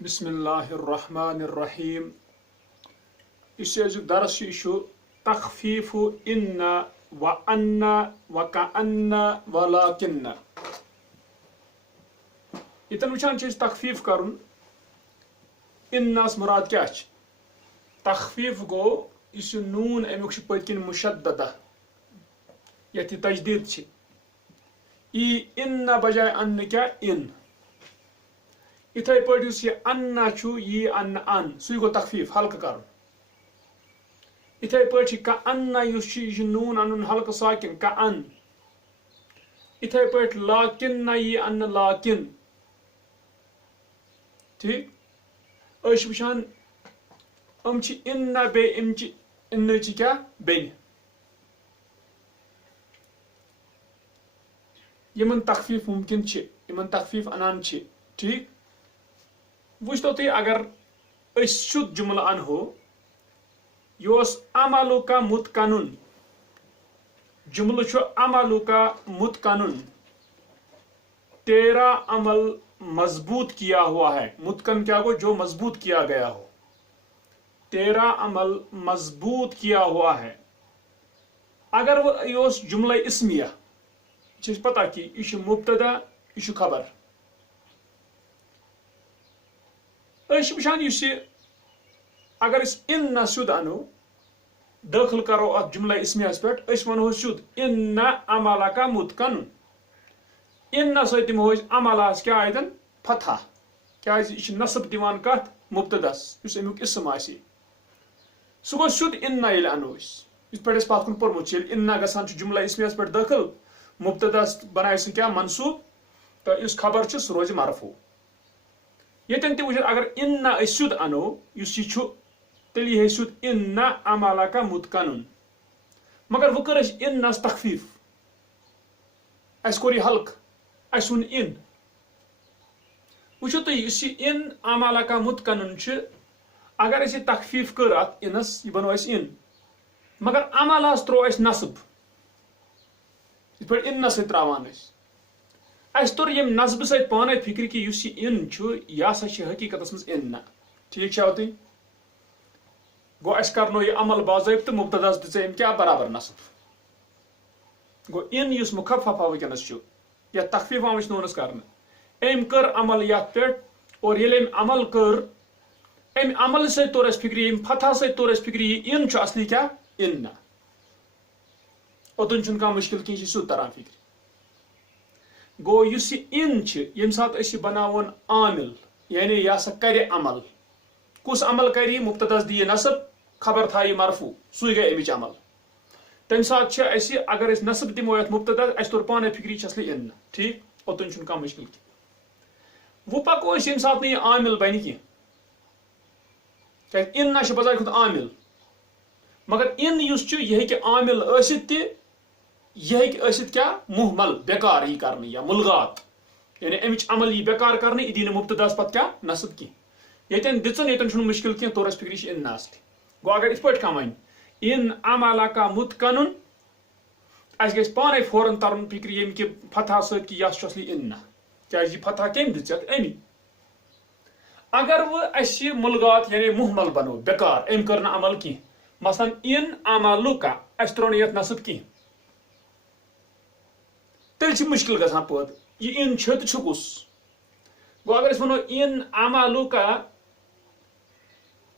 بسم الله الرحمن الرحيم. يسيج درس يشو تخفيف إن وأن وكأن ولكن. يتن وچان چیز تخفیف کرن ان ناس مراد کیا چھ تخفیف گو اس نون امیک چھ پتکن مشددہ یتی تجدید چھ ای ان بجائے ان کیا ان اتھے پٲٹھۍ یُس یہ انا چھُ یی ان سُے گوٚو تخفیف ہلکہٕ کرُن اتھے پٲٹھۍ چھِ کا انا یُس چھُ یہِ چھُ نوٗن انُن ہلکہٕ ساکن کا ان اتھے پٲٹھۍ لاکن نہ یی ان لاکن ٹھیک أسۍ چھِ وٕچھان یِم چھِ ان نہ بیٚیہِ اَمچہِ انٕچہِ کیٛاہ بیٚنہِ یِمن تخفیف ممکن چھِ یِمن تخفیف انان چھِ ٹھیک وٕچھتو تُہۍ اگر أسۍ سیوٚد جملہٕ انہو یہِ اوس عملُکا مُتقنُن جملہٕ چھُ عملُکا مُتقنُن تیرا عمل مضبوط کیا ہوا ہے متقن کیا گو جو مضبوط کیا گیا ہو تیرا عمل مضبوط کیا ہوا ہے اگر وہ یہ جملہ اسمیہ چھ پتہ کہ یہ مبتدا یہ خبر وچھان اگر اس ان نہ سیود انو داخل کرو ات جملہ اسمیہ پہ ونو سیود ان عملکا متقن ان سۭتۍ دِمو أسۍ عملس کیٛاہ آیتن فتح کیٛازِ یہِ چھِ نصب دِوان کتھ مبتدس یُس امیُک اسم آسہِ سُہ گوٚو سیوٚد ان ییٚلہِ انو أسۍ یِتھ پٲٹھۍ اَسہِ پتھ کُن پوٚرمُت چھُ ییٚلہِ ان گژھان چھُ جملہ اسمیَس پٮ۪ٹھ دٲخل مبتدس بنایہِ سُہ کیٛاہ منصوٗب تہٕ یُس خبر چھُ سُہ روزِ مرفوٗع ییٚتٮ۪ن تہِ وٕچھِتھ اگر ان أسۍ سیوٚد انو یُس یہِ چھُ تیٚلہِ یِہے سیوٚد ان عملکا متقنُن مگر وۄنۍ کٔر اَسہِ ان نس تخفیف اَسہِ کوٚر یہِ ہلکہٕ اَسہِ ووٚن ان وٕچھِو تُہۍ یُس یہِ ان عملکا متقنُن چھُ اگر أسۍ یہِ تخفیف کٔر اتھ انس یہِ بنو اَسہِ ان مگر عملس تروو اَسہِ نصب یِتھ پٲٹھۍ انس سۭتۍ تراوان أسۍ اَسہِ توٚر ییٚمہِ نصبہٕ سۭتۍ پانے فکرِ کہِ یُس یہِ ان چھُ یہِ ہسا چھِ حقیقتس منٛز ان نہ ٹھیک چھا تُہۍ گوٚو اَسہِ کرنو یہِ عمل باضٲبطہٕ مبتدس دِژے أمۍ کیٛاہ برابر نصب گوٚو ان یُس مخفف وٕنکیٚنس چھُ یتھ تخفیف آمٕژ نوٗنس کرنہٕ أمۍ کٔر عمل یتھ پٮ۪ٹھ اور ییٚلہِ أمۍ عمل کٔر أمۍ عمل سۭتۍ توٚر اَسہِ فکرِ ییٚمہِ فتح سۭتۍ توٚر اَسہِ فکرِ یہِ ان چھُ اصلی کیٛاہ ان نہ اوٚتن چھُنہٕ کانٛہہ مُشکل کینٛہہ یہِ چھُ سیوٚد تران فکرِ گوٚو یُس یہِ ان چھِ ییٚمہِ ساتہٕ أسۍ یہِ بناوون عامل یعنی یہِ ہسا کرِ عمل کُس عمل کرِ یہِ مبتدس دِیہِ نصب خبر تھایہِ مرفوٗع سُے گٔے امِچ عمل تمہِ ساتہٕ چھِ اَسہِ اگر أسۍ نصب دِمو یتھ مبتدس اَسہِ توٚر پانے فکرِ یہِ چھِ اصلی ان نہ ٹھیک اوٚتن چھُنہٕ کانٛہہ مُشکل کینٛہہ وۄنۍ پکو أسۍ ییٚمہِ ساتہٕ نہٕ یہِ عامل بنہِ کینٛہہ کیٛازِ ان نہ چھُ بظاہر خود عامل مگر ان یُس چھُ یہِ ہیٚکہِ عامل ٲسِتھ تہِ یہِ ہیٚکہِ ٲسِتھ کیٛاہ مہمل بیکار یی کرنہٕ یا ملغات یعنی امِچ عمل یی بیکار کرنہٕ یہِ دِی نہٕ مبتدس پتہٕ کیٛاہ نصب کینٛہہ ییٚتٮ۪ن دِژٕن ییٚتٮ۪ن چھُنہٕ مُشکل کینٛہہ توٚر اَسہِ فکرِ یہِ چھِ ان نہ اصلی گوٚو اگر یِتھ پٲٹھۍ کانٛہہ وَنہِ ان عملکا متقنُن اَسہِ گژھِ پانے فوراً ترُن فکرِ ییٚمہِ کہِ فتح سۭتۍ کہِ یس چھُ اصلی ان نہ کیٛازِ یہِ فتح کٔمۍ دِژ یتھ امی اگر وۄنۍ اَسہِ یہِ ملغات یعنی مہمل بنو بیکار أمۍ کٔر نہٕ عمل کینٛہہ مثلاً ان عملُکا اَسہِ تروو نہٕ یتھ نصب کینٛہہ تیٚلہِ چھُ مُشکل گژھان پٲدٕ یہِ ان چھُ تہٕ چھُ کُس گوٚو اگر أسۍ ونو ان عملُکا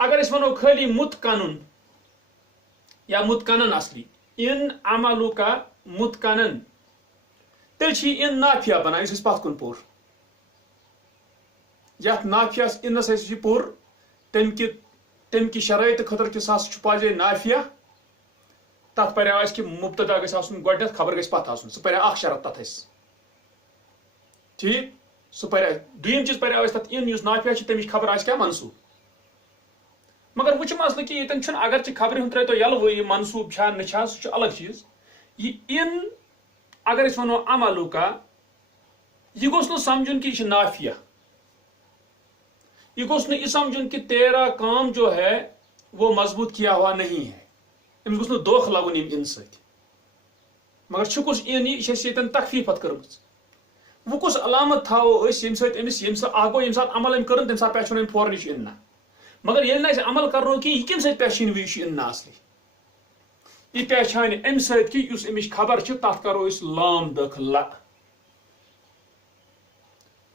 اگر أسۍ ونو خٲلی متقنُن یا متقنن اصلی ان عملُکا متقنن تیٚلہِ چھُ یہِ ان نافیہ بنان یُس اَسہِ پتھ کُن پوٚر یتھ نافیہس انس اَسہِ یہِ پوٚر تمہِ کہِ شرٲیطہٕ خٲطرٕ کہِ سُہ ہسا چھُ پاجے نافیہ تتھ پریو اَسہِ کہِ مبتدا گژھِ آسُن گۄڈنیتھ خبر گژھِ پتھ آسُن سُہ پریو اکھ شرط تتھ اَسہِ ٹھیک سُہ پریو دوٚیِم چیٖز پریو اَسہِ تتھ ان یُس نافیہ چھُ تمِچ خبر آسہِ کیٛاہ منصوٗب مگر وۄنۍ چھُ مسلہٕ کہِ ییٚتٮ۪ن چھُنہٕ اگرچہِ خبرِ ہُنٛد ترٲیتو یلہٕ یہِ منصوٗب چھا نہ چھا سُہ چھُ الگ چیٖز یہِ ان اگر أسۍ ونو عملُکا یہِ گوٚژھ نہٕ سمجھُن کہِ یہِ چھُ نافیہ یہ گوٚژھ نہٕ یہِ سمجھُن کہ تیرا کام جو ہے وہ مضبوط کیا ہوا نہیں ہے أمِس گوٚژھ نہٕ دھوکہٕ لگُن ییٚمہِ ان سۭتۍ مگر چھُ کُس ان یہِ چھِ اَسہِ ییٚتٮ۪ن تخفیٖف پتہٕ کٔرمٕژ وہ کس علامت تھاو اس یم سات امس یم سات اگو یم سات عمل ام کرن تم سات پہچان فورن یہ ان مگر یل نہ عمل کرنو کی یہ کم سات پہچان یہ ان اصلی یہ پہچان ام سات کی اس امش خبر چھ تات کرو اس لام داخل لا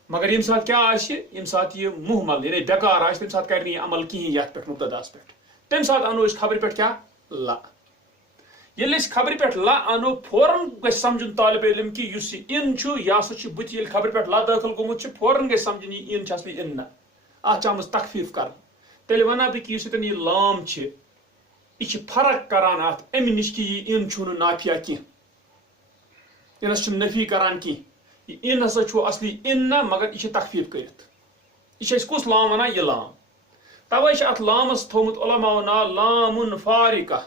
مگر یم سات کیا آسہ یم سات یہ محمل یعنی بیکار آسہ تم سات کر عمل کہین یت پہ مبتداس پہ تم سات انو اس خبر پہ کیا لا یل اس خبر پہ لا انو فوراً گژھِ سمجھن طالب علم کہ اس ان چھ یہ ہسا بت یل خبر پہ لا داخل گومت فوراً گژھِ سمجھن یہ ان اصلی ان ات آمٕژ تخفیف کر تیٚلہِ ونہٕ بہٕ کہ یُس یہ لام چھ یہ فرق کران ات امہ نش کہ یہ ان چھُنہٕ نافیہ کینٛہہ انس چھُنہٕ نفی کران کینٛہہ یہ ان ہسا چھُ اصلی ان مگر یہ تخفیف کرت یہ کس لام ونان یہ لام توے ات لامس تھومت علماء نا لام فارقہ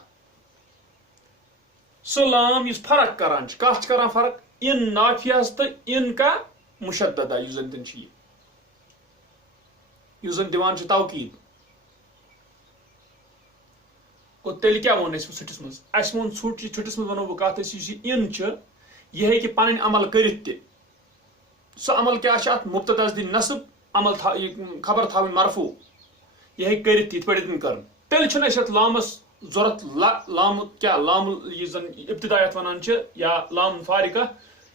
سہ لام اس فرق کران کت کران فرق ان نافیہس تو ان کا مشددہ اس زن دن یہ زن دان توقید گو تیل کیا وون اس ژھٹس مز اس وون ژھٹس مز ونو بہ کت اس ان یہ ہیکہ پنن عمل کرت تہ سہ عمل کیا ات مبتداس دن نصب عمل خبر تھاون مرفوع یہ ہیکہ کرت تہ پڑھن کرن تیل چھن اس لامس ضرورت لام کیا لام یہ زن ابتدایت ونان یا لام فارقہ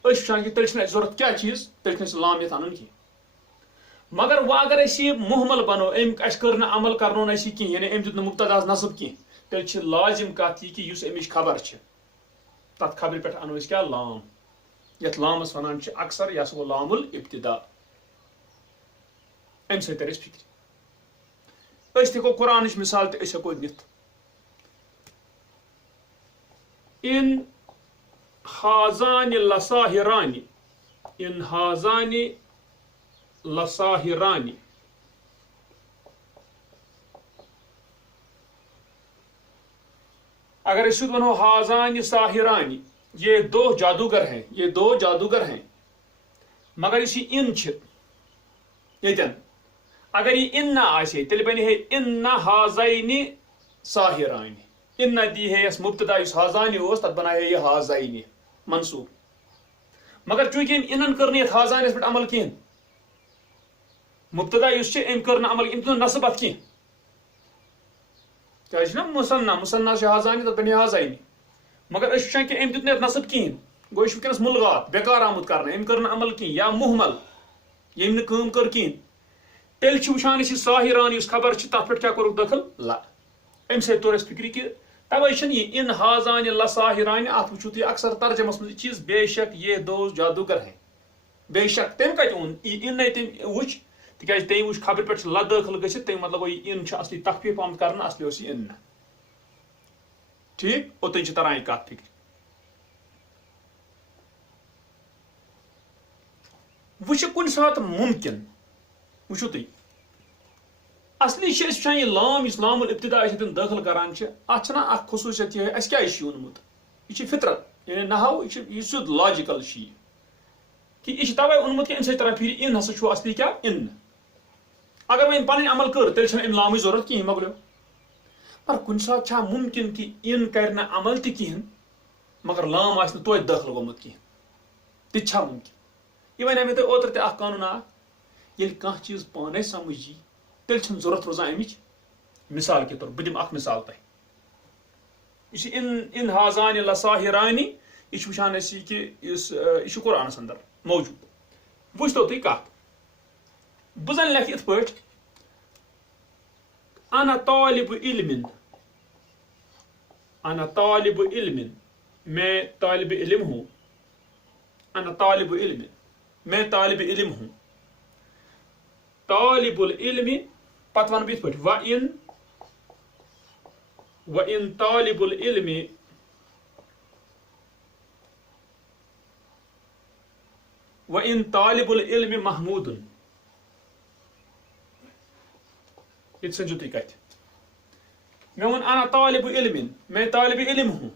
اس وچان کہ تیل چھن ضرورت کیا چیز تیل چھن لام یت انن کی مگر وہ اگر اس محمل بنو ام اس کرنا عمل کرنو اس کی یعنی ام دت مبتداس نصب کی تیل چھ لازم کت یہ کہ اس امش خبر چھ تت خبر پہ انو اس کیا لام یت لامس ونان اکثر یہ گو لام الابتداء ام سی تر فکر اس تھو قرآنچ مثال تہ ہیکو دتھ ان ہاذان لساہران ان ہاذان لساہران اگر اس ونو ہاذان ساحران یہ دو جادوگر ہیں یہ دو جادوگر ہیں مگر اسی ان یتن اگر یہ ان نہ آسے تیل بنی ہے ان ہاذین ساحران ان دی ہے اس مبتدا اس ہاذان اس تت بنا ہے یہ ہاذین منصوب مگر چونکہ انن کرن یہ ہاذان اس پہ عمل کین مبتدا اس ام کرن عمل ام تو نصب ات کین کیا مصنع سے ہاذان تت بنی ہاذین مگر اس کہ ام دیت نصب کین گو یہ ونکس ملغات بیکار آمد کرنا ام کرن عمل کین یا محمل یم نہ کام کر کین تیل چھ وچان اس ساحران اس خبر چھ تت پہ کیا کورک دخل لا ام سے طور اس فکری کہ توے چھ یہ ان ہاذان لساحران ات وچھو تھی اکثر ترجمس مز چیز بے شک یہ دو جادوگر ہیں بے شک تم کت اون ان تم وچ تکیاز تم وچ خبر پہ لا داخل گژھت تم مطلب یہ ان اصلی تخفیف آمد کرنا اصلی اس ان ٹھیک اوتن چھ تران کت فکر وچ کن سات ممکن وچھو تھی اصلی وچان یہ لام اسلام الابتداء داخل کران ات اخ خصوصیت یہ اس کیا اونمت یہ فطرت یعنی نحو یہ سیود لاجیکل کہ یہ توے اونمت کہ ام سی تران پھر ان ہسا اصلی کیا ان اگر میں پن عمل کر تیل ام لام ضرورت کہیں مکلو پر کن سات ممکن کہ ان کرنا عمل تہ کہین مگر لام آس توتہ داخل گومت کہین تہ ممکن یہ ون مے اوتر تہ اخ قانون یل کانٛہہ چیز پانے سمجھی تیل چھن ضرورت روزان امچ مثال کے طور بہ دم اخ مثال تہ یہ ان ہاذان لساحران یہ وچان اس کہ یہ قرآنس اندر موجود وچتو تھی کت بہ زن لکھ ات پٲٹھۍ انا طالب علم انا طالب علم میں طالب علم ہوں انا طالب علم میں طالب علم ہوں طالب العلم پتہ ون بت پہ وَإِن طالب العلم وَإِن طالب العلم محمود یہ سمجھو تھی کت میں ون انا طالب علم میں طالب علم ہوں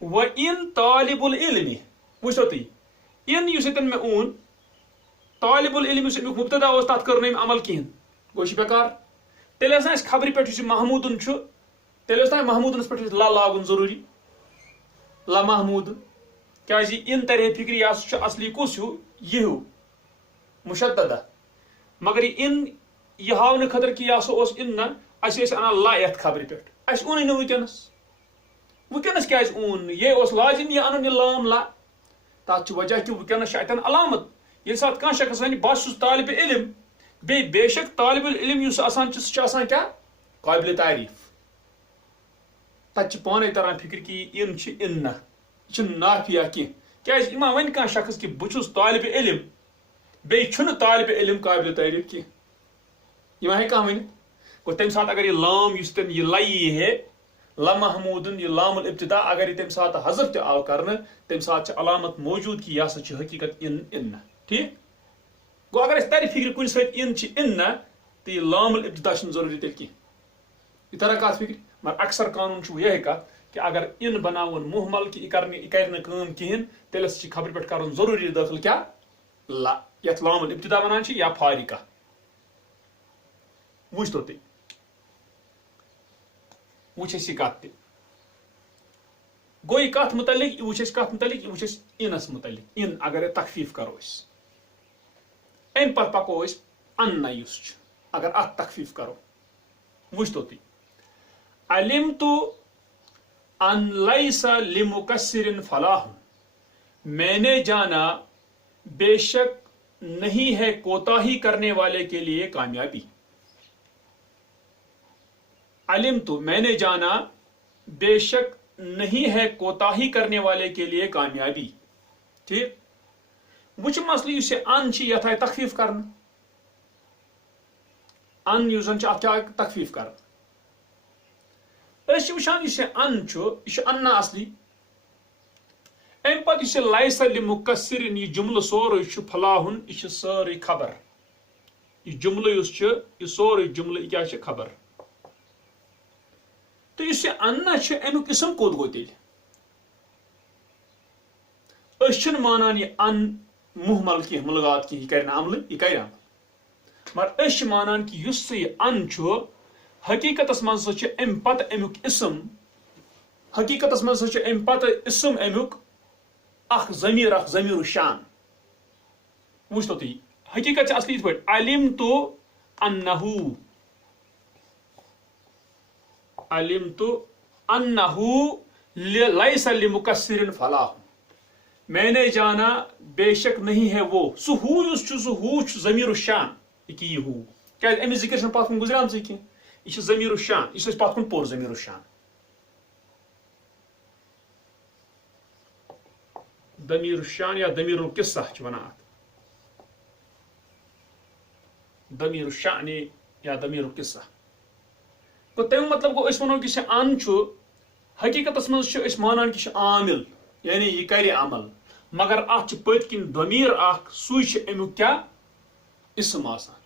وَإِن طالب العلم وچھو تھی ان اس میں اون طالب العلم اس مبتدا اس تات کرنے عمل کہین گوش بیکار تیل اس خبر پہ محمود تیل اس محمود پہ لا لاگن ضروری لا محمود کیا ان ترے فکر یہ اصلی کس ہو یہ مشددہ مگر یہ ہاؤن خطر کہ یہ سا ان نا انان لا یت خبر پہ اون ونکس کیا اون یہ لازم یہ ان یہ لام لا تک وجہ کہ ونکس اتن علامت یل سات کھانا شخص ون بس طالب علم بے شک طالب العلم سہ کیا قابل تعریف تک پانے تران فکر کہ ان نافیہ کی ما ون کھانا شخص کہ بہت طالب علم بیچ طالب علم قابل تعریف کی یہ ما ہیکا ون گو تمہ سات اگر یہ لام اس تم یہ لائی ہے لمحمود یہ لام الابتدا اگر یہ تمہ سات حذف تہ آو کرنے تمہ سات علامت موجود کہ یہ سا حقیقت ان ٹھیک گو اگر اس تری فکر کن ست ان تو یہ لام الابتدا ضروری تیل کی یہ طرح کات فکر مگر اکثر قانون یہ کت کہ اگر ان بناون محمل کہ یہ کر کہین تیلس خبر پہ کرن ضروری داخل کیا لا یت لام الابتدا ونان یا فارقہ وچ تو تی وچ یہ کت تہ گو یہ کت متعلق یہ وچ کت متعلق یہ وچ انس متعلق ان اگر تخفیف کرو ام پتہ پکو ان اس اگر ات تخفیف کرو وچ تو تی علمت ان لیس لمکسر فلاح میں نے جانا بے شک نہیں ہے کوتاہی کرنے والے کے لیے کامیابی علمت میں نے جانا بے شک نہیں ہے کوتاہی کرنے والے کے لیے کامیابی ٹھیک وچ مسئلہ اس ان یت آئی تخفیف کرنا ان زن کیا تخفیف کرنا وچان یہ ان یہ انا اصلی ام پتہ یہ لیس لمکسر یہ جملہ سورے فلاح یہ ساری خبر یہ جملہ یہ سورے جملہ کیا خبر تو اس انا امیک اسم کوت گو تیل مانان یہ ان محمل کی ملغات کی یہ کر عمل یہ کر عمل مگر مانان کہ اس یہ ان حقیقت من ام پتہ امیک اسم حقیقت من ام پتہ اسم امیک اخ ضمیر الشان وچ تو تی حقیقت اصلی یہ پہ علمت انہ لیس لمکسر فلاح میں نے جانا بے شک نہیں ہے وہ سہ ہو ضمیر الشان یہ ہو کیا امس ذکر پتھ کن گزران کی یہ ضمیر الشان یہ پتھ کن پور ضمیر الشان ضمیر الشان یا ضمیر القصہ ونان ضمیر الشان یا ضمیر القصہ گو تم مطلب گو ونو کہ ان حقیقت من مانان کہ عامل یعنی یہ کر عمل مگر ات پت کن ضمیر اخ سہ امیک کیا اسم آسان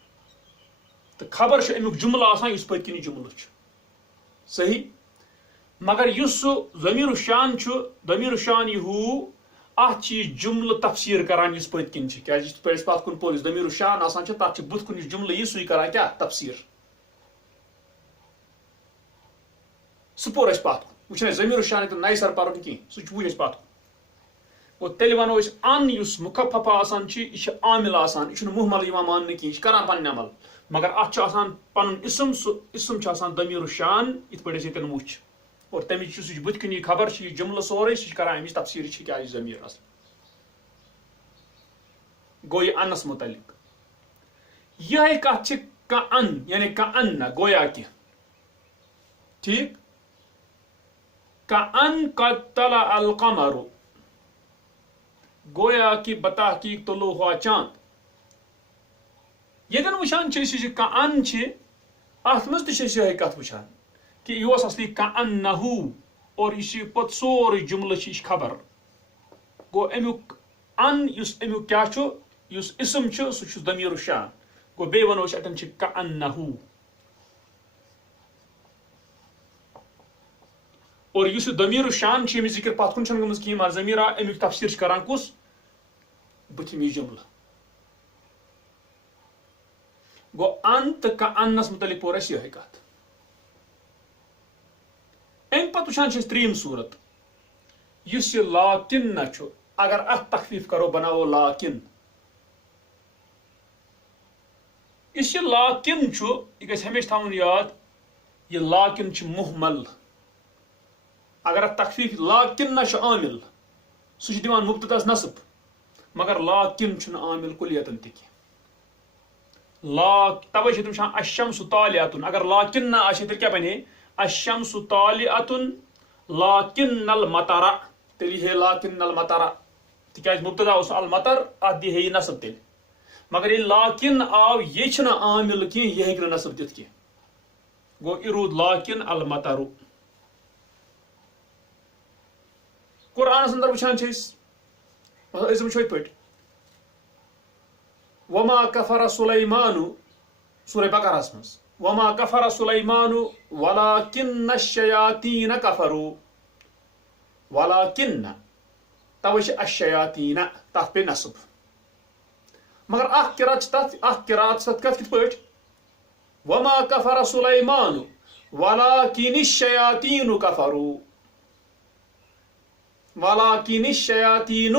تو خبر امیک جملہ آسان اس پت کن جملہ صحیح مگر اس ضمیر الشان ضمیر الشان یہ ہو ات جملہ تفسیر کران اس پت کن پت کن پور ضمیر الشان آسان تک بت کن جملہ یہ سہ کران کیا تفسیر سہ پور پت کن ضمیر الشان نئی سر پرن کی سہ وچ پت کن گو تیل ونو ان اس مخفف آسان یہ عامل آسان یہ محمل ماننے کی کران پن عمل مگر ات پن اسم سہ اسم ضمیر الشان ات پہ یتن وچ اور تمچ سہ بت کن یہ خبر یہ جملہ سورے سہ کران امچ تفسیر کیا ضمیر اصل گو یہ انس متعلق یہ کت ان یعنی ان گویا کہ ٹھیک ان قد طلع القمر گویا کہ بتحقیق طلوع ہوا چاند یتن وچان ان ات مز تہ کت وچان کہ یہ اصلی انہ اور یہ پت سورے جملہ خبر گو امیک ان اس امیک کیا اس اسم سہ ضمیر الشان گو بی ونو اتن انہ اور اس ضمیر الشان امچ ذکر پت کن گمز کہین ضمیر امیک تفسیر کران کس بتم یہ جملہ گو ان تو انس متعلق پور یہ کت ام پتہ وچان تریم صورت اس لاکن اگر ات تخفیف کرو بناو لاکن اس یہ لاکن یہ گژھِ ہمیشہ تھاون یاد یہ لاکن محمل اگر اتھ تخفیف لاکن نہ عامل سہ دِوان مبتداس نصب مگر لاکن عامل کلیتن تہ توے تم الشمس طالعتن اگر لاکن نہ آسہِ تیٚلہِ کیٛاہ بنہِ الشمس طالعتن لاکن المطر تیٚلہِ ہے لاکن المطر تکیاز مبتدا اوس المطر اتھ دی ہے یہ نصب تیٚلہِ مگر ییٚلہِ لاکن آو یہ چھُنہٕ عامل کینٛہہ یہ ہیٚکہِ نہٕ نصب دِتھ کینٛہہ گوٚو یہِ روٗد لاکن المطر قرآنس اندر وٕچھان چھِ أسۍ وٕچھو یِتھ پٲٹھۍ وما كفر سليمان سورہ بقرہس منٛز وما كفر سليمان ولكن الشياطين كفروا ولكن توے چھِ الشياطين تتھ پے نصب مگر اکھ قرات چھِ تتھ اکھ قرات چھِ تتھ کِتھ پٲٹھۍ وما كفر سليمان ولكن الشياطين كفروا ولكن الشياطين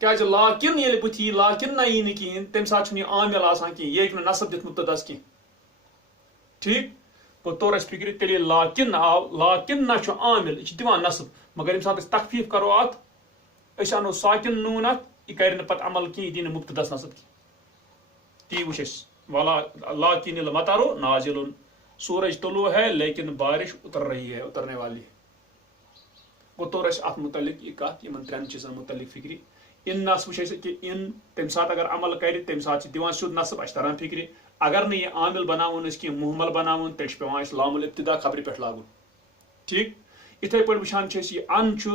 کیٛازِ لاکن ییٚلہِ بٕتھِ یی لاکن نہ یی نہٕ کِہیٖنۍ تمہِ ساتہٕ چھُنہٕ یہِ عامل آسان کینٛہہ یہِ ہیٚکہِ نہٕ نصب دِتھ مبتداس کینٛہہ ٹھیٖک گوٚو توٚر اَسہِ فِکرِ تیٚلہِ ییٚلہِ لاکن آو لاکن نہ چھُ عامل یہِ چھُ دِوان نصب مگر ییٚمہِ ساتہٕ أسۍ تخفیٖف کرو اتھ أسۍ انو ساکن نوٗن اتھ یہِ کرِ نہٕ پتہٕ عمل کینٛہہ یہِ دی نہٕ مبتداس نصب کینٛہہ تی وٕچھ اَسہِ لاکن المطر نازل سورج طلوع ہے لیکن بارش اتر رہی ہے اترنے والی گوٚو توٚر اَسہِ اتھ متعلق یہِ کتھ یِمن ترٛٮ۪ن چیٖزن متعلق فِکرِ انس وٕچھ اَسہِ کہِ ان تمہِ ساتہٕ اگر عمل کرِ تمہِ ساتہٕ چھِ دِوان سیوٚد نصب اَسہِ تران فِکرِ اگر نہٕ یہِ عامل بناوُن أسۍ کینٛہہ محمل بناوُن تیٚلہِ چھُ پیٚوان اَسہِ لام الابتدا خبرِ پٮ۪ٹھ لاگُن ٹھیٖک یِتھے پٲٹھۍ وٕچھان چھِ أسۍ یہِ ان چھُ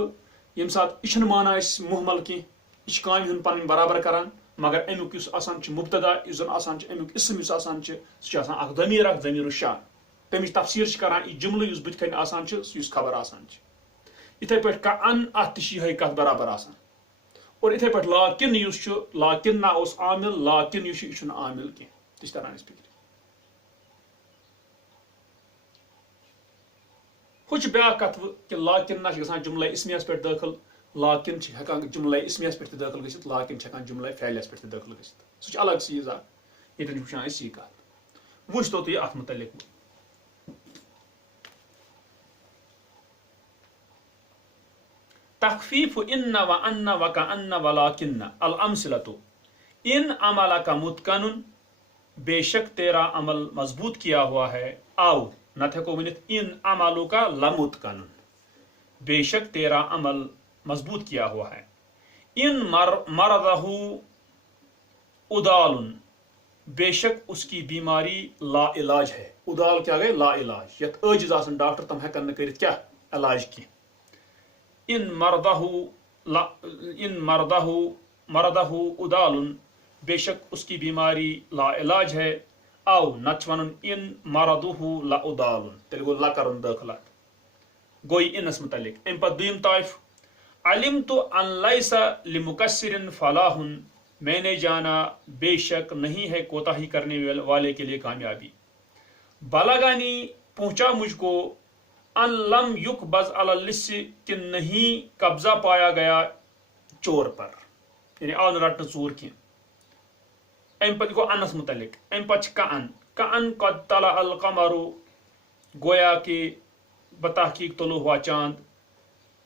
ییٚمہِ ساتہٕ یہِ چھُنہٕ مانان أسۍ محمل کینٛہہ یہِ چھُ کامہِ ہُنٛد پنٕنۍ برابر کران مگر امیُک یُس آسان چھُ مبتدا یُس زن آسان چھُ امیُک اسم یُس آسان چھُ سُہ چھُ آسان اکھ ضمیٖر اکھ ضمیٖر الشان تمِچ تفسیٖر چھِ کران یہِ جملہٕ یُس بٕتھِ کنہِ آسان چھُ یُس خبر آسان چھِ یِتھے پٲٹھۍ کا ان اتھ تہِ چھِ یِہے کتھ برابر آسان اور یِتھے پٲٹھۍ لاکن یُس چھُ لاکن نہ اوس عامل لاکن یُس چھُ یہِ چھُنہٕ عامل کینٛہہ تہِ چھِ تران اَسہِ فِکرِ ہُہ چھُ بیاکھ کتھ کہِ لاکن نہ چھِ گژھان جملہ اسمیہس پٮ۪ٹھ دٲخل لاکن چھِ ہٮ۪کان جملہ اسمیہس پٮ۪ٹھ تہِ دٲخل گٔژھِتھ لاکن چھِ ہٮ۪کان جملہ فعلیہس پٮ۪ٹھ تہِ دٲخل گٔژھِتھ سُہ چھُ الگ چیٖز اکھ ییٚتٮ۪ن چھِ وٕچھان أسۍ یہِ کتھ وٕچھتو تُہۍ اتھ متعلق تخفیف ان و ان و کأن ولكن الامثلة ان عمل کا متقن بے شک تیرا عمل مضبوط کیا ہوا ہے آؤ نہ ہیکو ونتھ ان عملوں کا لمتقن بے شک تیرا عمل مضبوط کیا ہوا ہے ان مرضہ ادال بے شک اس کی بیماری لا علاج ہے ادال کیا گئے لا علاج یت عاجز آسن ڈاکٹر تم ہیکن نہ کٔرِتھ کیا علاج کی ان مردہ ادال بے شک اس کی بیماری لا علاج ہے او نت ون ان مرضہ لا ادال تیل گو لا کرن داخلہ گوئی انس متعلق ام پتہ دویم طائف علمت ان لیس لمکسر فلاح میں نے جانا بے شک نہیں ہے کوتاہی کرنے والے کے لیے کامیابی بلغانی پہنچا مجھ کو ان لم یقبض علی اللص کہ نہیں قبضہ پایا گیا چور پر یعنی آو نہ رٹنہ ژوٗر کینٛہہ امہِ پتہٕ گوٚو انس متعلق امہِ پتہٕ چھِ کأن قد طلع القمر گویا کہ بتحقیق طلوع ہوا چاند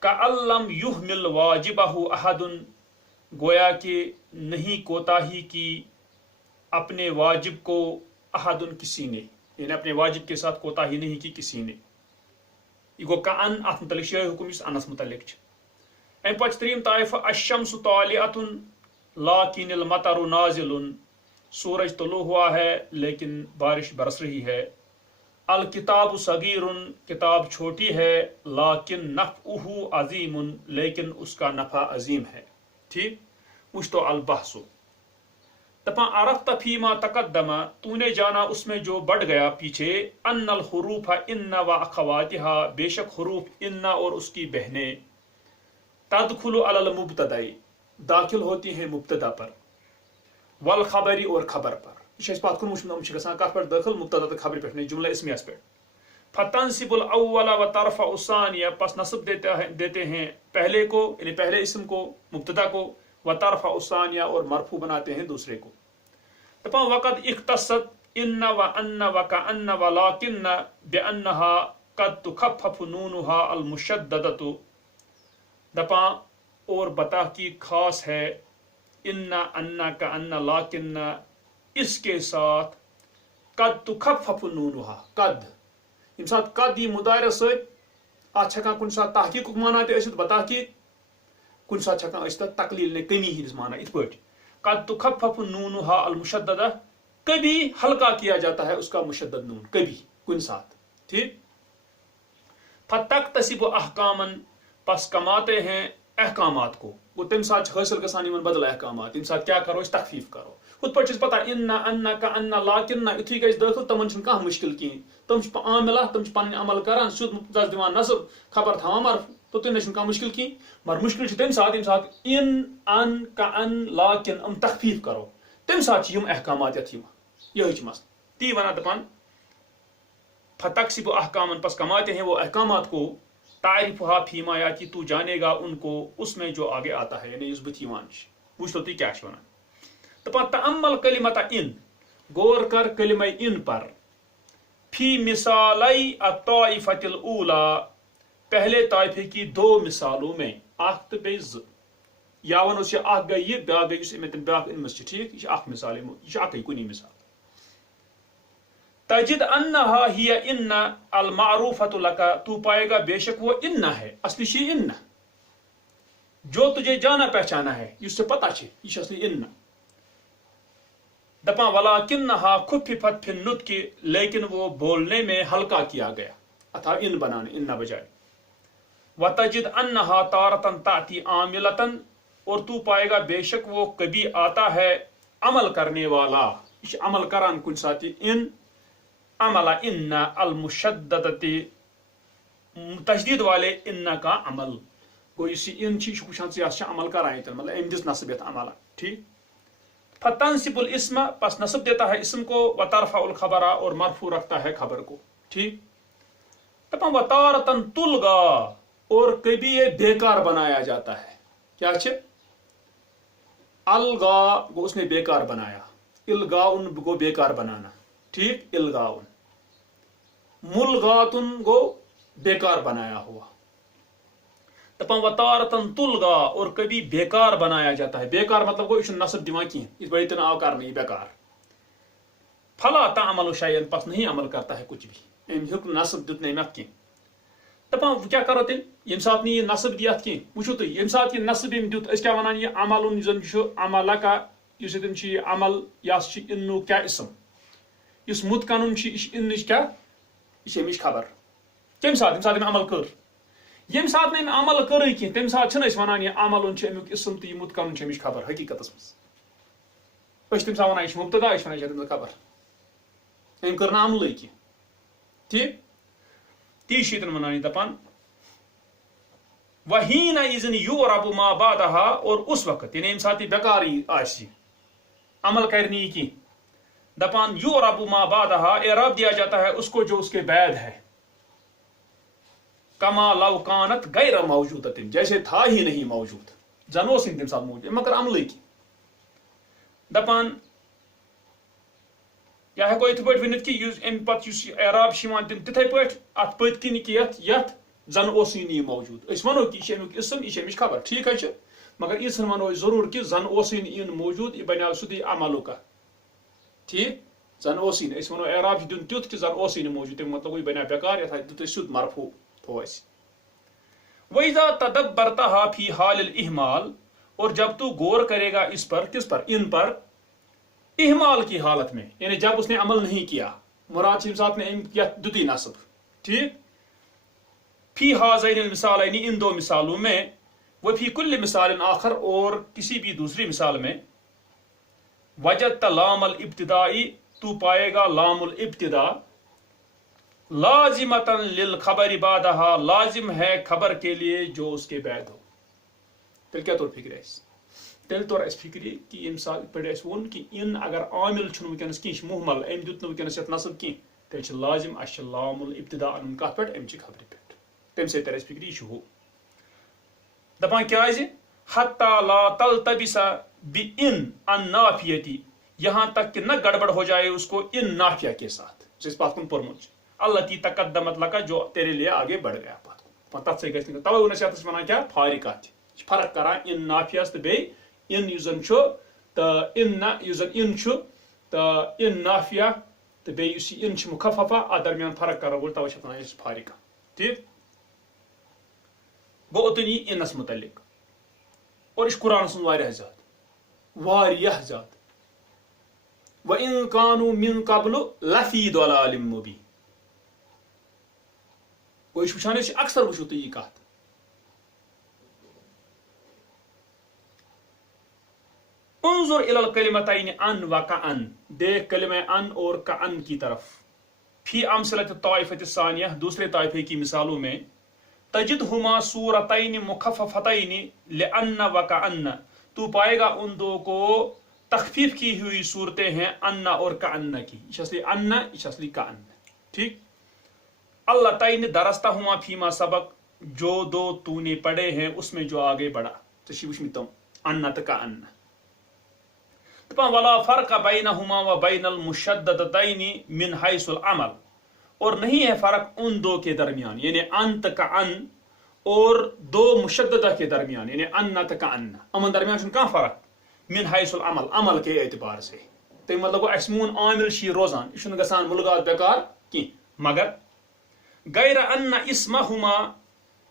کأن لم یہمل واجبہ احد گویا کہ نہیں کوتاہی کی اپنے واجب کو احد کسی نے یعنی اپنے واجب کے ساتھ کوتاہی نہیں کی کسی نے یہ گو کأن ات متعلق شے حکم یس انس متعلق ام پتہ تریم طائف الشمس طالعۃ لاکن المطر نازل سورج طلوع ہوا ہے لیکن بارش برس رہی ہے الکتاب صغیر کتاب چھوٹی ہے لیکن نفعہ عظیم لیکن اس کا نفع عظیم ہے ٹھیک مجھ تو البحث دپاں عرفت فیما تقدم تو نے جانا اس میں جو بڑھ گیا پیچھے ان الحروف ان و اخواتها بے شک حروف ان اور اس کی بہنیں تدخل علی المبتدا داخل ہوتی ہیں مبتدا پر والخبری اور خبر پر یہ پات کن وچھن گژھان کت پہ داخل مبتدا تو خبر پہ جملہ اسمیہ پہ فتنصب الاول و ترفع الثانیہ پس نصب دیتے ہیں پہلے کو یعنی پہلے اسم کو مبتدا کو و ترفع الثانیہ اور مرفوع بناتے ہیں دوسرے کو دپاں وقت اختصت ان و ان و کأن ولکن بأنها قد تخفف نونها المشددۃ دپاں اور بتا کی خاص ہے ان ان کأن لاکن اس کے ساتھ قد تخفف نونها قد یم سات قد یہ مدارع ست ات چھکان کن سات تحقیق مانا تہ ٲسِتھ بتحقیق کن سات چھکان ٲسِتھ تقلیل نے کمی ہندس مانا ات پٲٹھۍ قد تخفف نونها المشددہ کبھی ہلکا کیا جاتا ہے اس کا مشدد نون کبھی کن ساتھ ٹھیک فتقتسب احکاما پس کماتے ہیں احکامات کو وہ تم سات حاصل گژھان یمن بدل احکامات تم سات کیا کرو اس تخفیف کرو ہت پٲٹھۍ چھُس پتہ ان ان کأن لاکن یُتھُے گژھِ دٲخل تمن چھُنہٕ کانٛہہ مشکل کِہیٖنۍ تم چھِ عاملہ تم چھِ پنٕنۍ عمل کران سیوٚد مُبتداس دِوان نصب خبر تھاوان مرفوع توٚتُے نہ چھُنہٕ کانٛہہ مشکل کِہیٖنۍ مگر مشکل چھُ تمہِ ساتہٕ ییٚمہِ ساتہٕ ان کأن لاکن یِم تخفیف کرو تمہِ ساتہٕ چھِ یِم احکامات یتھ یِوان یہی چھُ مسئلہ تی ونان دپان فتقسب احکامن پس کماتے ہیں وہ احکامات کو تعرفها فیما یاتی تو جانے گا ان کو اس میں جو آگے آتا ہے یعنی یُس بُتھِ یِوان چھُ وٕچھ تو تُہۍ کیاہ چھِ ونان دپان تأمل کلمۃ ان غور کر کلمہ ان پر فی مثالی الطائفۃ الاولی پہلے طائفے کی دو مثالوں میں اکھ تو بیٚیہِ زٕ یا ونوس یہ اکھ گئی یہ بیاکھ گئی یُس بیاکھ أنمٕژ چھِ ٹھیٖک یہِ چھِ اکھ مثال یہِ چھِ اکٕے کُنی مثال تجد انها ہی ان المعروفۃ لک تو پائے گا بے شک وہ ان ہے اصلی چھ ان جو تجھے جانا پہچانا ہے اس سے پتہ چھ یہ چھ اصلی ان دپاں ولکنها خففت فی النطق لیکن وہ بولنے میں ہلکا کیا گیا اتھا ان بنانے ان بجائے وتجد انها تارة تأتی عاملة اور تو پائے گا بے شک وہ کبھی آتا ہے عمل کرنے والا یہ عمل کران کن ساتھ ان عمل ان المشددت تشدید والے ان کا عمل گو اس ان چھ وچھان ژٕ عمل کران یتن مطلب ام دس نصب یتھ عمل ٹھیک فتنصب الاسم پس نصب دیتا ہے اسم کو وترفع الخبر اور مرفوع رکھتا ہے خبر کو ٹھیک دپاں وتارتن تلغا اور کبھی یہ بیکار بنایا جاتا ہے کیا چھ الغا گو اس نے بیکار بنایا الغاء گو بیکار بنانا ٹھیک الغاء ملغاتن گو بیکار بنایا ہوا دپاں وتارتن تلغا اور کبھی بیکار بنایا جاتا ہے بیکار مطلب گو یہ نصب دیوان کی اس بڑی تن آو کرنے بیکار فلا تعمل شیئا پس نہیں عمل کرتا ہے کچھ بھی ام ہیوک نصب دیت نہیں مت کی دپاں کیا کرو تیل یم سات یہ نصب دی ات کی وچھو تھی یم سات یہ نصب ام دیت اس کیا ونان یہ عمل زن عمل کا اس یہ عمل یس انو کیا اسم اس متکنن ان کیا یہ امچ خبر کم سات یم عمل کر یم سات میں عمل کر کی تم سات ونان یہ عمل امیک اسم تو یہ متکنن امچ خبر حقیقت مز تم سات ونان یہ مبتدا ونان خبر ام کر عمل کی ٹھیک تی شیتن ونان دپان وحین اذن یعرب ما بعدها اور اس وقت یعنی یم سات بیکاری آسی عمل کرنی کی دپان یعرب ما بعدها اعراب دیا جاتا ہے اس کو جو اس کے بعد ہے کما لو کانت غیر موجودۃ جیسے تھا ہی نہیں موجود زنو سن تم سات موجود مگر عمل کی دپان یا ہیکو ات پٲٹھۍ ؤنِتھ کہ ام پتہٕ یُس اعراب چھِ یِوان تِم تِتھے پٲٹھۍ اتھ پٔتۍ کِنۍ کہِ یتھ زن اوسٕے نہٕ یہِ موجود أسۍ ونو کہ یہ امیُک اسم یہ امچ خبر ٹھیک ہے مگر یہ ونو ضرور کہ زن اوسٕے نہٕ یِن موجود یہ بنیو سیودٕے عملُک ٹھیک زن اوسٕے نہٕ أسۍ ونو اعراب چھُ دیُن تیُتھ کہ زن اوسٕے نہٕ موجود تمیُک مطلب گوٚو یہِ بنیو بیکار یتھ دیُت أسۍ سیوٚد مرفوع تھوٚو اَسہِ وَإِذَا تَدَبَّرْتَهَا فِي حال الإهمال اور جب تو غور کرے گا اس پر کس پر ان پر اہمال کی حالت میں یعنی جب اس نے عمل نہیں کیا مراد یم سات نے دتی نصب ٹھیک فی ہذین المثالین ان دو مثالوں میں وفی کل مثال آخر اور کسی بھی دوسری مثال میں وجدت لام الابتدائی تو پائے گا لام الابتداء لازمتا للخبر بعدها لازم ہے خبر کے لیے جو اس کے بعد ہو تیل کیا طور فکر ہے تیل طور اس فکری کہ یم سال پڑے اس ون کہ ان اگر عامل چھن ونکس کی محمل ام دت ونکس یت نصب کی تیل چھ لازم اش لام الابتداء ان کت پٹ ام چھ خبر پٹ تم سے تر اس فکری چھ دپان کیا حتى لا تلتبس بان النافیتی یہاں تک کہ نہ گڑبڑ ہو جائے اس کو ان نافیہ کے ساتھ جس بات کن پورمت اللہ تی تقدمت لکا جو تیرے لیے آگے بڑھ گیا بات تک سے گھس توے نصیحت ونان کیا فارقات فرق کران ان نافیس تو بی ان یوزن چھو تو ان یوزن ان چھو تو ان نافیہ تو بی یس ان چھ مخففہ ات درمیان فرق کرو گول توے ونان اس فارقہ ٹھیک گو اوتن یہ انس متعلق اور اس قرآن سن واریاہ زیادہ وَإِن كَانُوا مِن قَبْلُ لَفِي ضَلَالٍ مُبِينٍ گو یہ وچھان اکثر وچھو تو یہ کت انظر الى الکلمتین ان و کأن دیکھ کلمہ ان اور کأن کی طرف فی امثلۃ الطائفۃ الثانیہ دوسرے طائفے کی مثالوں میں تجدہما صورتین مخففتین لأن و کأن تو پائے گا ان دو کو تخفیف کی ہوئی صورتیں ہیں ان اور کأن کی یہ اصلی ان یہ اصلی کأن ٹھیک اللہ تعالی درستہ ہما فیما سبق جو دو تو نے پڑھے ہیں اس میں جو آگے بڑھا تو وچھمتم ان تو کأن ولا فرق بینہما و بین المشددتین من حیث العمل اور نہیں ہے فرق ان دو کے درمیان یعنی انت کا ان اور دو مشددہ کے درمیان یعنی انت کا ان امن درمیان چھن کہاں فرق من حیث العمل عمل کے اعتبار سے تو مطلب اسمون عامل شی روزان یہ چھن گسان ملغات بیکار کی مگر غیر ان اسمہما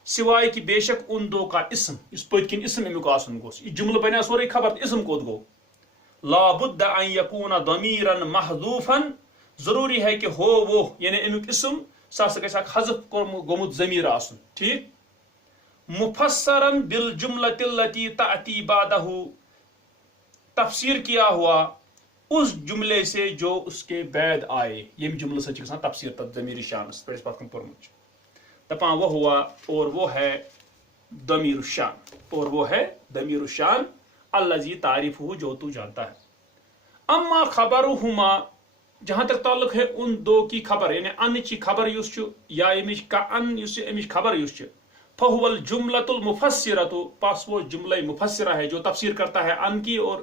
سوائے کہ بے شک ان دو کا اسم اس پتکن اسم امیک آسن گوس یہ جملہ بنیا سورے خبر اسم کوت گو لا بد ان یکون ضمیرا محذوفا ضروری ہے کہ ہو وہ یعنی امیک اسم سا گژھِ حذف گومت ضمیر آسن ٹھیک مفسرا بالجملۃ التي تأتی بعدہ تفسیر کیا ہوا اس جملے سے جو اس کے بعد آئے یہ جملہ سے گژھان تفسیر تب ضمیر شانس پہ بات کن پورمت دپان وہ ہوا اور وہ ہے ضمیر الشان اور وہ ہے ضمیر الشان الذی تعریف ہو جو تو جانتا ہے اما خبرہما جہاں تک تعلق ہے ان دو کی خبر یعنی ان چی خبر یس چھ یا امچ کا ان یس امچ خبر یس چھ فہو الجملۃ المفسرۃ پس وہ جملہ مفسرہ ہے جو تفسیر کرتا ہے ان کی اور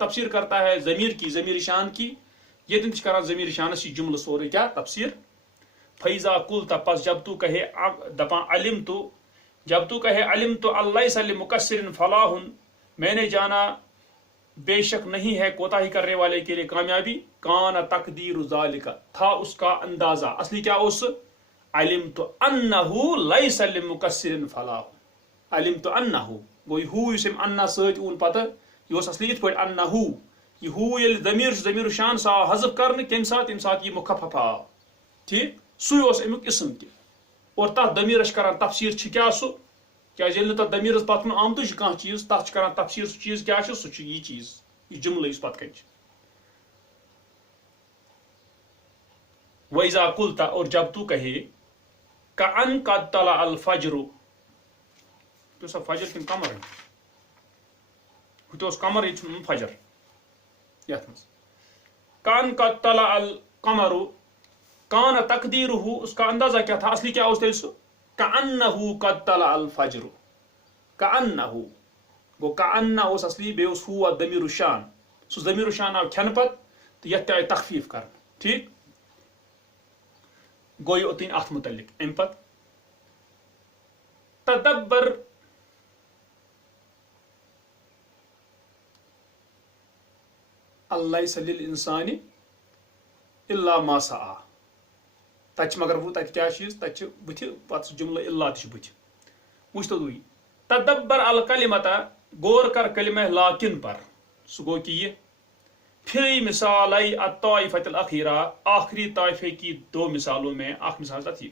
تفسیر کرتا ہے ضمیر کی ضمیر شان کی یہ تم کران ضمیر شان سی جملہ سورے کیا تفسیر فیضا قلت پس جب تو کہے دپاں علم تو جب تو کہے علم تو اللہ صلی مقصر فلاح میں نے جانا بے شک نہیں ہے کوتاہی کرنے والے کے لیے کامیابی کان تقدیر ذالک تھا اس کا اندازہ اصلی کیا اس علم تو انہو لیس لمقصر فلاح علم تو انہو وہ ہو یسم انہ سۭتۍ اون پتہ یہ اس اصلی یت پٲٹھۍ انہو یہ ہو یل ضمیر شان سا حذف کرنے کمہِ ساتہٕ ییٚمہِ ساتہٕ یہ مخفف آو ٹھیک سُے اوس امیُک اسم تہِ اور تتھ ضمیرس کران تفسیر چھ کیا سُہ کیازِ ییٚلہِ نہٕ تتھ ضمیرس پتھ کُن آمتُے چھُ کانٛہہ چیٖز تتھ چھُ کران تفسیر سُہ چیٖز کیاہ چھُ سُہ چھُ یہِ چیٖز یہ جملہ یُس پتھ کَنہِ چھُ وَإِذَا قُلْتَ اور جب تو کہے کأن قد طلع الفجر تو سا فجر کن قمر تو اس قمر یہ چھُنہٕ فجر یتھ منٛز کأن قد طلع القمر کان تقدیرہ اس کا اندازہ کیا تھا اصلی کیا اس تیل سو کأنہ قد طلع الفجر کأنہ گو کأنہ اس اصلی بے اس ہوا ضمیر الشان سو ضمیر الشان آو کھن پت تو یت تہ آئی تخفیف کرنا ٹھیک گو یہ اوتین اتھ متعلق ام پت تدبر اللہ صلی الانسان الا ما سعى تچ مگر وہ تت کیا چیز تچ بت پت جملہ اللہ تش بت وچ تو دوی تدبر الکلمۃ غور کر کلمہ لاکن پر سو گو کہ یہ پھر مثالی الطائفۃ الاخیرہ آخری طائفے کی دو مثالوں میں آخری مثال تھی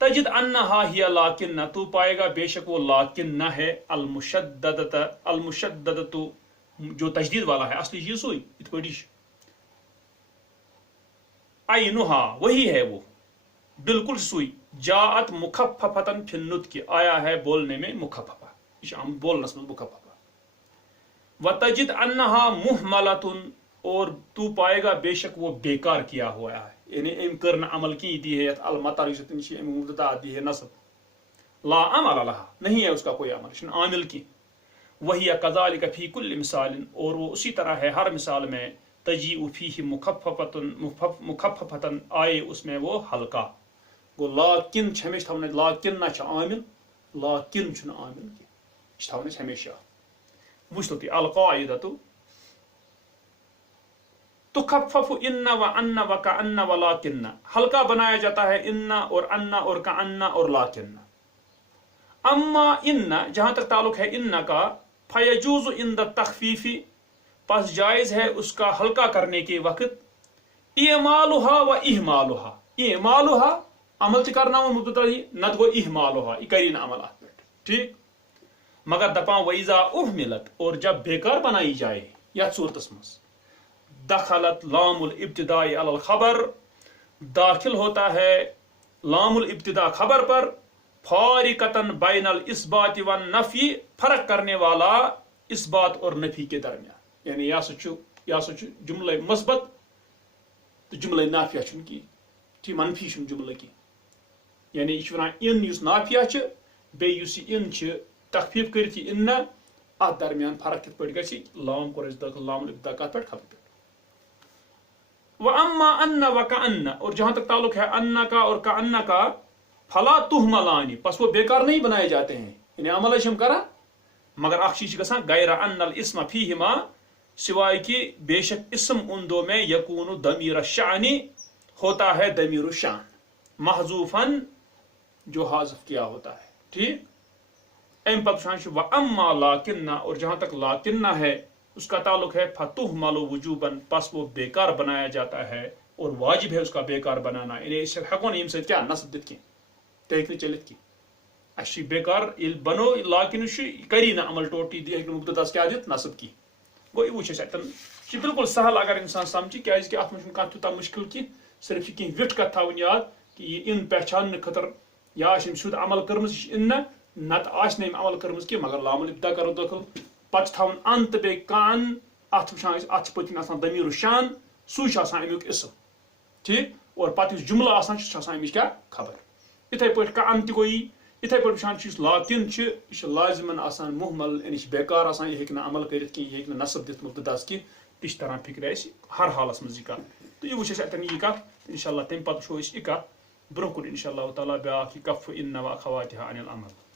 تجد انہا ہی لاکن تو پائے گا بے شک وہ لاکن نہ ہے المشددت جو تجدید والا ہے اصلی چیز ہوئی اتپڑیش عینہا وہی ہے وہ بالکل سوئی جاءت مخففتن فی النطق آیا ہے بولنے میں مخففہ ہم بولنا میں مخففہ وتجد انہا محملتن اور تو پائے گا بے شک وہ بیکار کیا ہوا ہے یعنی ام کرنا عمل کی دی ہے المطر یوسف ام مبتدا دی ہے نصب لا عمل لها نہیں ہے اس کا کوئی عمل شن عامل کی وہی کذالک فی کل مثال اور وہ اسی طرح ہے ہر مثال میں تجیء فیہ مخففتن آئے اس میں وہ ہلکا گو لاکن چھ ہمیشہ تھاون لاکن نہ چھ عامل لاکن چھن عامل یہ تھاون ہمیشہ وچھو تھی القاعدۃ تخفف ان و ان و کأن و لاکن ہلکا بنایا جاتا ہے ان اور کأن اور لاکن اما ان جہاں تک تعلق ہے ان کا فیجوز عند التخفیف پس جائز ہے اس کا ہلکا کرنے کے وقت اعمالها و اہمالها اعمالها عمل تہ کرنا مبتدا ہی نت گو اہمالها یہ کرین عمل ات پہ ٹھیک مگر دپاں وَإِذَا أُهْمِلَتْ اور جب بیکار بنائی جائے یا صورتس مز دخلت لام الابتداء علی الخبر داخل ہوتا ہے لام الابتداء خبر پر فارقتاً بین الاثبات والنفی فرق کرنے والا اثبات اور نفی کے درمیان یعنی یا سچ جملہ مثبت تو جملہ نافیہ چھن کی ٹھی منفی چھن جملہ کی یعنی یہ ونان ان یس نافیہ چھ بے یس ان چھ تخفیف کرتی ان ات درمیان فرق کت پٹ گژھِ لام کور اس داخل لام الابتداء کت پٹ خبر پہ واما ان وکأن اور جہاں تک تعلق ہے ان کا اور کأن کا فلا تہملان پس وہ بیکار نہیں بنائے جاتے ہیں یعنی عمل ہم کرا مگر اخ چیز گژھان غیر ان الاسم فیہما سوائے کہ بے شک اسم ان دو میں یکون ضمیر الشأن ہوتا ہے ضمیر الشان محذوفا جو حذف کیا ہوتا ہے ٹھیک ام پتشان واما لاکن اور جہاں تک لاکن ہے اس کا تعلق ہے فتہمل وجوباً پس وہ بیکار بنایا جاتا ہے اور واجب ہے اس کا بیکار بنانا یعنی اس ہیکون یم سۭتۍ کیا نصب دتھ کینٛہہ تہِ ہیٚکہِ نہٕ چلتھ کینٛہہ اَسہِ چھُ بیکار ییٚلہِ بنو لاکن کری نہٕ عمل ٹوٹلی ہیٚکہِ نہٕ مُبتداس کیٛاہ دِتھ نصب کینٛہہ گوٚو یہِ وٕچھ اَسہِ اَتٮ۪ن چھِ بالکل سہل اگر انسان سمجھِ کیٛازِکہِ اَتھ منٛز چھُنہٕ کانٛہہ تیوٗتاہ مُشکل کینٛہہ صرف چھِ کینٛہہ وِٹھ کتھ تھاوٕنۍ یاد کہِ یہِ اِن پہچاننہٕ خٲطرٕ یا آسہِ أمۍ سیوٚد عمل کٔرمٕژ یہِ چھِ اِن نتہٕ آسہِ نہٕ أمۍ عمل کٔرمٕژ کینٛہہ مگر لام الابتدا کرو دٲخل پتہٕ چھُ تھاوُن ان تہٕ بیٚیہِ کان اتھ وٕچھان أسۍ اتھ چھِ پٔتۍ کِنۍ آسان ضمیٖر الشان سُے چھُ آسان امیُک اسم ٹھیٖک اور پتہٕ یُس جملہٕ آسان چھُ سُہ چھُ آسان امِچ کیٛاہ خبر یِتھے پٲٹھۍ کان تہِ گوٚو یی یِتھے پٲٹھۍ وٕچھان چھِ یُس لاکن چھُ یہِ چھُ لازمن آسان مہمل یعنی یہِ چھُ بیکار آسان یہِ ہیٚکہِ نہٕ عمل کٔرِتھ کینٛہہ یہِ ہیٚکہِ نہٕ نصب دِتھ مُبتداس کینٛہہ تہِ چھِ تران فِکرِ اَسہِ ہر حالس منٛز یہِ کتھ تہٕ یہِ وٕچھ اَسہِ اَتٮ۪ن یہِ کتھ انشاء اللہ تمہِ پتہٕ وٕچھو أسۍ یہِ کتھ برونٛہہ کُن انشاء اللہ تعالیٰ بیاکھ یہِ کف ان و اخواتها عن العمل